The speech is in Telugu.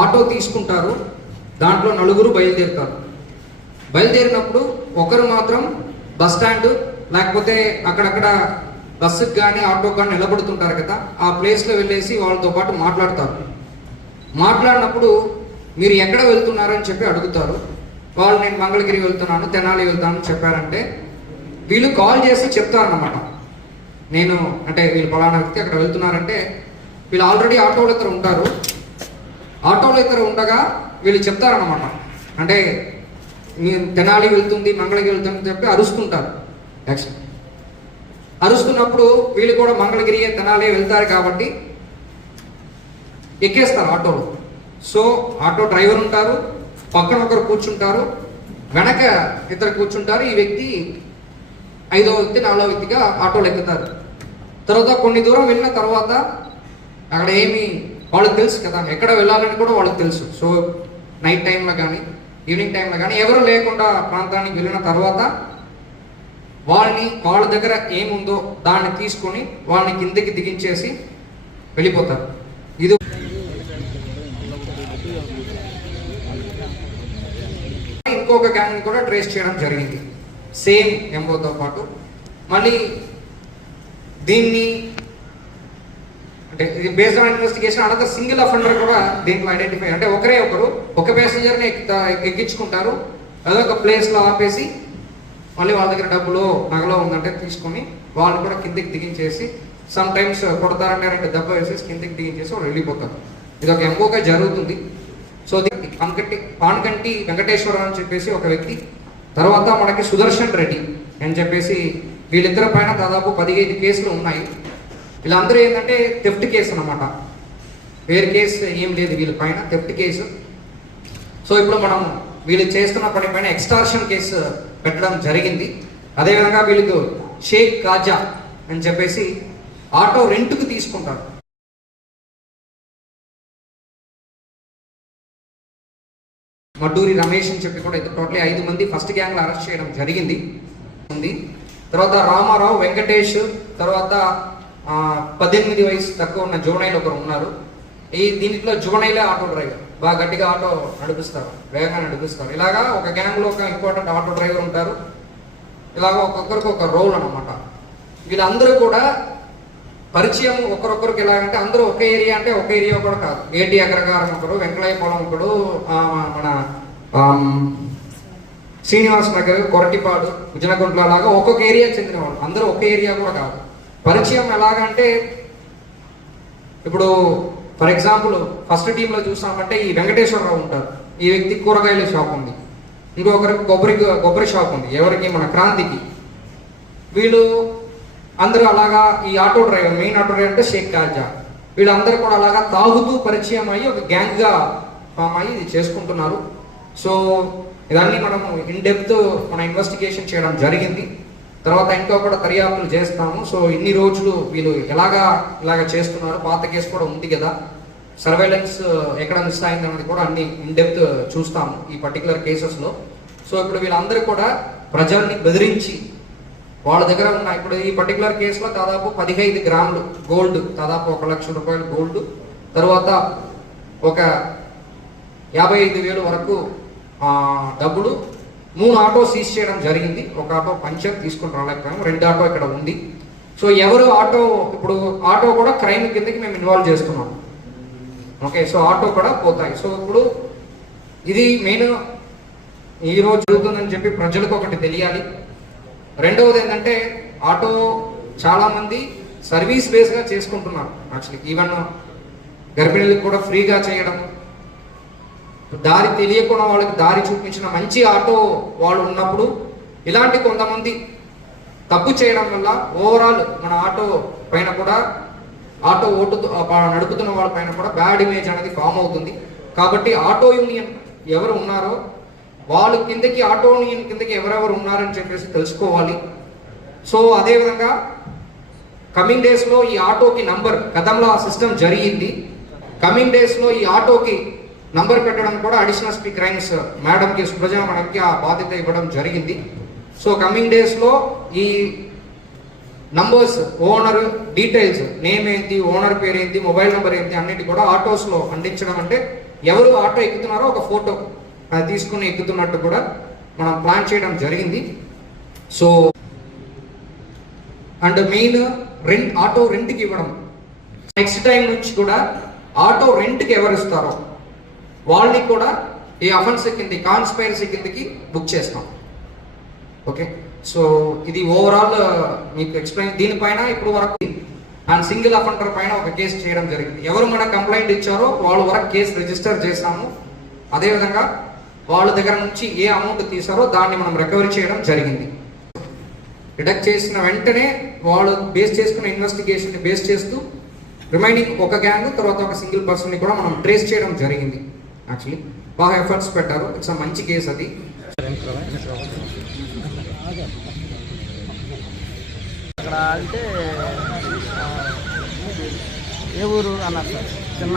ఆటో తీసుకుంటారు. దాంట్లో నలుగురు బయలుదేరుతారు. బయలుదేరినప్పుడు ఒకరు మాత్రం బస్ స్టాండ్ లేకపోతే అక్కడక్కడ బస్సుకి కానీ ఆటోకి కానీ నిలబడుతుంటారు కదా, ఆ ప్లేస్లో వెళ్ళేసి వాళ్ళతో పాటు మాట్లాడతారు. మాట్లాడినప్పుడు మీరు ఎక్కడ వెళ్తున్నారని చెప్పి అడుగుతారు. వాళ్ళు నేను మంగళగిరి వెళ్తున్నాను, తెనాలి వెళ్తాను చెప్పారంటే వీళ్ళు కాల్ చేసి చెప్తారన్నమాట. నేను అంటే వీళ్ళు పలానా వ్యక్తి అక్కడ వెళ్తున్నారంటే వీళ్ళు ఆల్రెడీ ఆటోలో ఇద్దరు ఉంటారు. ఆటోలో ఇద్దరు ఉండగా వీళ్ళు చెప్తారన్నమాట. అంటే మీరు తెనాలి వెళ్తుంది, మంగళగిరి వెళ్తుంది చెప్పి అరుస్తుంటారు. యాక్చువల్ అరుస్తున్నప్పుడు వీళ్ళు కూడా మంగళగిరి తెనాలి వెళ్తారు కాబట్టి ఎక్కేస్తారు ఆటోలో. సో ఆటో డ్రైవర్ ఉంటారు, పక్కన ఒకరు కూర్చుంటారు, వెనక ఇద్దరు కూర్చుంటారు. ఈ వ్యక్తి 5వ వ్యక్తి 4వ వ్యక్తిగా ఆటోలు ఎక్కుతారు. తర్వాత కొన్ని దూరం వెళ్ళిన తర్వాత అక్కడ ఏమి వాళ్ళకి తెలుసు కదా, ఎక్కడ వెళ్ళాలని కూడా వాళ్ళకి తెలుసు. సో నైట్ టైంలో కానీ ఈవినింగ్ టైంలో కానీ ఎవరు లేకుండా ప్రాంతానికి వెళ్ళిన తర్వాత వాళ్ళ దగ్గర ఏముందో దాన్ని తీసుకొని వాళ్ళని కిందకి దిగించేసి వెళ్ళిపోతారు. ఇది ఇంకొక గ్యాంగ్ని కూడా ట్రేస్ చేయడం జరిగింది సేమ్ ఎంఓతో పాటు. మళ్ళీ దీన్ని అంటే ఇది based on investigation another single offender కూడా దీంట్లో ఐడెంటిఫై, అంటే ఒకరు ఒక ప్యాసింజర్ని ఎక్కించుకుంటారు, అదొక ప్లేస్లో ఆపేసి మళ్ళీ వాళ్ళ దగ్గర డబ్బులో నగలో ఉందంటే తీసుకొని వాళ్ళు కూడా కిందికి దిగించేసి సమ్ టైమ్స్ కొడతారంటే 2 దెబ్బ వేసేసి కిందికి దిగించేసి వాళ్ళు వెళ్ళిపోతారు. ఇది ఒక ఎంఓగా జరుగుతుంది. సో పాన్కంటి వెంకటేశ్వరరావు అని చెప్పేసి ఒక వ్యక్తి, తర్వాత మనకి సుదర్శన్ రెడ్డి అని చెప్పేసి వీళ్ళిద్దరి పైన దాదాపు 15 కేసులు ఉన్నాయి. వీళ్ళందరూ ఏంటంటే థెఫ్ట్ కేసు అనమాట, వేరే కేసు ఏం లేదు వీళ్ళ పైన, థెఫ్ట్ కేసు. సో ఇప్పుడు మనం వీళ్ళు చేస్తున్న పని పైన ఎక్స్టార్షన్ కేసు పెట్టడం జరిగింది. అదేవిధంగా వీళ్ళకు షేక్ కాజా అని చెప్పేసి ఆటో రెంట్కు తీసుకుంటారు. మడ్డూరి రమేష్ అని చెప్పి కూడా టోటలీ 5 మంది ఫస్ట్ గ్యాంగ్లో అరెస్ట్ చేయడం జరిగింది. తర్వాత రామారావు, వెంకటేష్, తర్వాత 18 వయసు తక్కువ ఉన్న జోనైలు ఒకరు ఉన్నారు. దీంట్లో జోనైలే ఆటో డ్రైవర్, బాగా గట్టిగా ఆటో నడిపిస్తారు, వేగంగా నడిపిస్తారు. ఇలాగా ఒక గ్యాంగ్లో ఒక ఇంపార్టెంట్ ఆటో డ్రైవర్ ఉంటారు. ఇలాగ ఒక్కొక్కరికి ఒక రోల్ అనమాట. వీళ్ళందరూ కూడా పరిచయం ఒకరొకరికి ఎలాగంటే అందరూ ఒక ఏరియా అంటే ఒక ఏరియా కూడా కాదు. ఏటి అగ్రగారం ఒకరు, వెంకలాయపాలెం ఒకడు, మన శ్రీనివాస్ నగర్, కొరటిపాడు, ఉజనగుంట్ల లాగా ఒక్కొక్క ఏరియా చెందిన వాళ్ళు, అందరూ ఒక ఏరియా కూడా కాదు. పరిచయం ఎలాగంటే ఇప్పుడు ఫర్ ఎగ్జాంపుల్ ఫస్ట్ టీంలో చూసామంటే ఈ వెంకటేశ్వరరావు ఉంటారు. ఈ వ్యక్తి కూరగాయల షాప్ ఉంది, ఇంకొకరికి కొబ్బరి షాప్ ఉంది, ఎవరికి మన క్రాంతికి. వీళ్ళు అందరూ అలాగా ఈ auto driver, main auto driver అంటే షేక్ కాజా, వీళ్ళందరూ కూడా అలాగా తాగుతూ పరిచయం అయ్యి ఒక గ్యాంగ్గా ఫామ్ అయ్యి ఇది చేసుకుంటున్నారు. సో ఇదన్నీ మనము ఇన్ డెప్త్ మన ఇన్వెస్టిగేషన్ చేయడం జరిగింది. తర్వాత ఇంకా కూడా దర్యాప్తులు చేస్తాము. సో ఇన్ని రోజులు వీళ్ళు ఇలాగ చేస్తున్నారు. పాత కేసు కూడా ఉంది కదా, సర్వేలెన్స్ ఎక్కడ మిస్ అయింది అన్నది కూడా అన్ని ఇన్ డెప్త్ చూస్తాము ఈ పర్టికులర్ కేసెస్లో. సో ఇప్పుడు వీళ్ళందరూ కూడా ప్రజల్ని బెదిరించి వాళ్ళ దగ్గర ఉన్న, ఇప్పుడు ఈ పర్టికులర్ కేసులో దాదాపు 15 గ్రాములు గోల్డ్, దాదాపు 1 లక్ష రూపాయలు గోల్డ్, తర్వాత ఒక 55,000 వరకు డబ్బులు, 3 ఆటో సీజ్ చేయడం జరిగింది. ఒక ఆటో పంచర్ తీసుకుని రాలేకపోయాము, 2 ఆటో ఇక్కడ ఉంది. సో ఎవరు ఇప్పుడు ఆటో కూడా క్రైమ్ కిందకి మేము ఇన్వాల్వ్ చేస్తున్నాం. ఓకే, సో ఆటో కూడా పోతాయి. సో ఇప్పుడు ఇది మెయిన్ ఈరోజు జరుగుతుందని చెప్పి ప్రజలకు ఒకటి తెలియాలి. రెండవది ఏంటంటే ఆటో చాలామంది సర్వీస్ బేస్గా చేసుకుంటున్నారు. యాక్చువల్లీ ఈవెన్ గర్భిణీలకు కూడా ఫ్రీగా చేయడం, దారి తెలియకుండా వాళ్ళకి దారి చూపించిన మంచి ఆటో వాళ్ళు ఉన్నప్పుడు ఇలాంటి కొంతమంది తప్పు చేయడం వల్ల ఓవరాల్ మన ఆటో పైన కూడా, ఆటో నడుపుతున్న వాళ్ళ పైన కూడా బ్యాడ్ ఇమేజ్ అనేది ఫామ్ అవుతుంది. కాబట్టి ఆటో యూనియన్ ఎవరు ఉన్నారో వాళ్ళు కిందకి, ఆటో యూనియన్ కిందకి ఎవరెవరు ఉన్నారని చెప్పేసి తెలుసుకోవాలి. సో అదేవిధంగా కమింగ్ డేస్లో ఈ ఆటోకి నంబర్, గతంలో ఆ సిస్టమ్ జరిగింది, కమింగ్ డేస్లో ఈ ఆటోకి నంబర్ పెట్టడం కూడా అడిషనల్ స్పీ క్రైమ్స్ మేడంకి, సుప్రజా మేడంకి ఆ బాధ్యత ఇవ్వడం జరిగింది. సో కమింగ్ డేస్లో ఈ నంబర్స్, ఓనర్ డీటెయిల్స్, నేమ్ ఏంటి, ఓనర్ పేరు ఏంటి, మొబైల్ నెంబర్ ఏంటి అన్నిటి కూడా ఆటోస్లో అందించడం అంటే ఎవరు ఆటో ఎక్కుతున్నారో ఒక ఫోటో అది తీసుకుని ఎక్కుతున్నట్టు కూడా మనం ప్లాన్ చేయడం జరిగింది. సో అండ్ మెయిన్ ఆటో రెంట్కి ఇవ్వడం. నెక్స్ట్ టైం నుంచి కూడా ఆటో రెంట్కి ఎవరు ఇస్తారో వాళ్ళని కూడా ఈ అఫెన్స్ కింద కాన్స్పైరసీ కిందకి బుక్ చేస్తాం. ఓకే, సో ఇది ఓవరాల్ మీకు ఎక్స్ప్లెయిన్. దీనిపైన ఇప్పుడు వరకు అండ్ సింగిల్ అఫెండర్ పైన ఒక కేసు చేయడం జరిగింది. ఎవరు మన కంప్లైంట్ ఇచ్చారో వాళ్ళ వరకు కేసు రిజిస్టర్ చేశాము. అదేవిధంగా వాళ్ళ దగ్గర నుంచి ఏ అమౌంట్ తీసారో దాన్ని మనం రికవరీ చేయడం జరిగింది. డిడక్ట్ చేసిన వెంటనే వాళ్ళు బేస్ చేసుకున్న ఇన్వెస్టిగేషన్ బేస్ చేస్తూ రిమైనింగ్ ఒక గ్యాంగ్ తర్వాత ఒక సింగిల్ పర్సన్ని కూడా మనం ట్రేస్ చేయడం జరిగింది. యాక్చువల్లీ బాగా ఎఫర్ట్స్ పెట్టారు. ఇట్స్ అ మంచి కేసు అది. అక్కడ అంటే ఏ ఊరు అన్నారు సార్? చిన్న